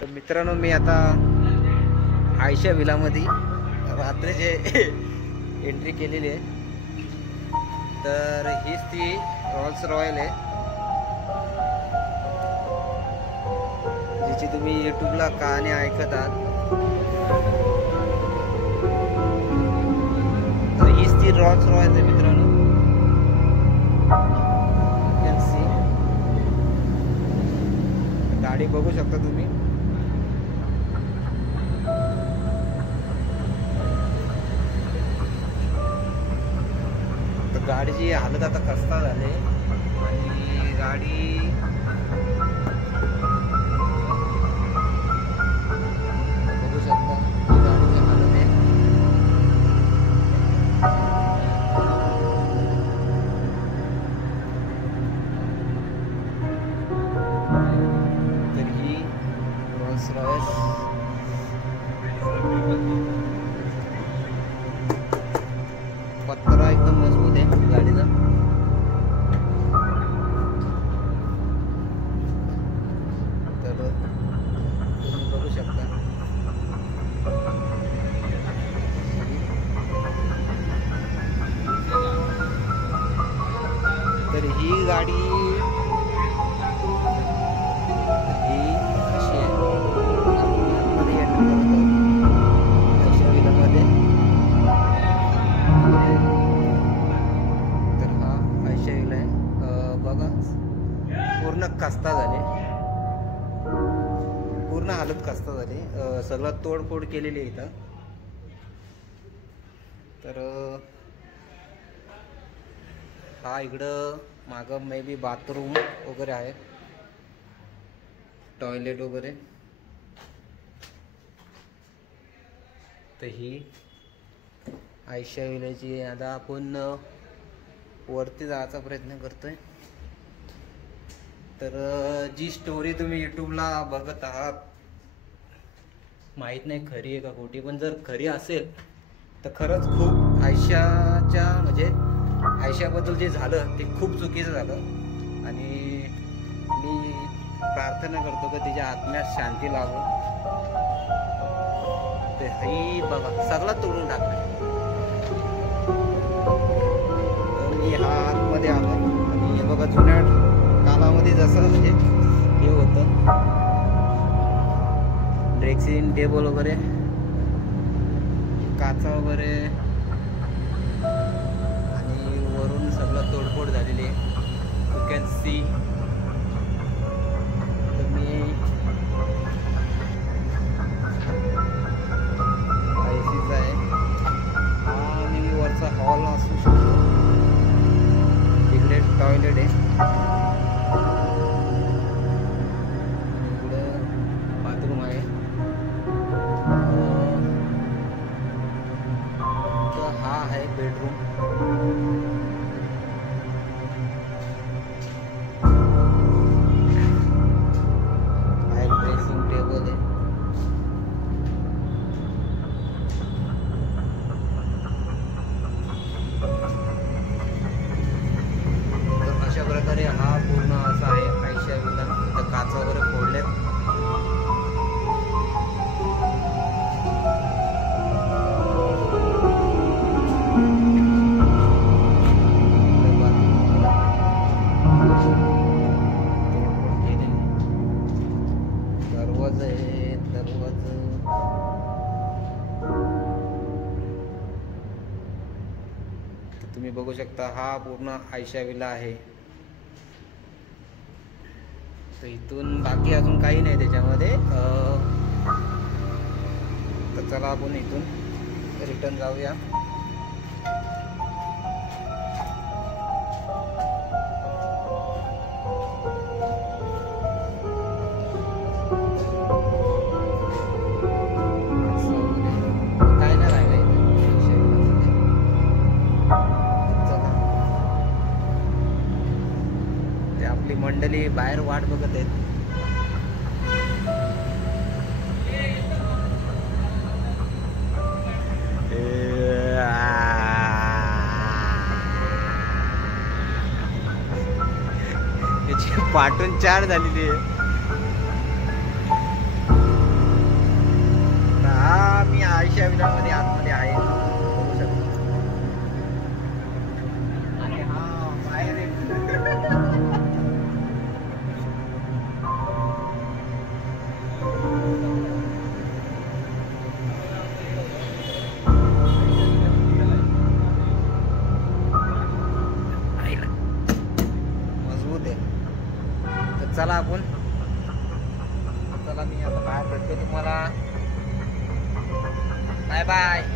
तर मित्रांनो, मी आता आयशा विलामध्ये रात्रीचे एंट्री केलेली आहे. तर हीच ती रॉल्स रॉयल आहे, जिची तुम्ही यूट्यूबला कहाणी ऐकत आहात. तर हीच ती रॉल्स रॉयल आहे मित्रांनो. गाडी बघू शकता तुम्ही. तर गाडीची हालत आता खस्ता झाली आणि गाडी बघू शकता. गाडीची हालत आहे. तर ही रॉल्स रॉयस पत्रा एकदम मजबूत आहे गाडीचा. तर तुम्ही बघू शकता. तर ही गाडी ही अशी आहे. आतमध्ये एंटर करतो आयशा विलामध्ये. तर हा आयशा विला आहे. बघा, पूर्ण खस्ता झाली, पूर्ण हालत खस्ता झाली. सगळं तोडफोड केलेली आहे इथं. तर हा इकडं मागं मे बी बाथरूम वगैरे आहे, टॉयलेट वगैरे. तर ही आयशा विलाची. आता आपण वरती जायचा प्रयत्न करतोय. तर जी स्टोरी तुम्ही यूट्यूबला बघत आहात, माहीत नाही खरी आहे का खोटी, पण जर खरी असेल तर खरंच खूप आयशाच्या म्हणजे आयशाबद्दल जे झालं ते खूप चुकीचं झालं. आणि मी प्रार्थना करतो की तिच्या आत्म्यात शांती लाभो. ते ही बघा सगळं तोडून टाकलं. मी हा आतमध्ये आलो आणि हे बघा, जुन्या कालामध्ये जसं म्हणजे हे होतं, ड्रेसिंग टेबल वगैरे, काचा वगैरे, आणि वरून सगळं तोडफोड झालेली आहे. You can see. तुम्ही आयसीचा आहे हा. मी वरचा हॉल असू शकतो. तिकडे टॉयलेट आहे, इकडं बाथरूम आहे. तर हा आहे बेडरूम. हा एक ड्रेसिंग टेबल आहे. तर अशा प्रकारे हा पूर्ण असा आहे आयशा विला. तर काचा वगैरे फोडल्यात. दरवाजा आहे, दरवाजा. तुम्ही बघू शकता हा पूर्ण आयशा विला आहे. तर इथून बाकी अजून काही नाही त्याच्यामध्ये. तर चला आपण इथून रिटर्न जाऊया. काय नाही राहिलं इथे. चला, ते आपली मंडळी बाहेर वाट बघत आहेत. त्याची पाठून 4 झालेली आहे. चला आपण, चला मी आता बाहेर भेटतो तुम्हाला. Bye bye.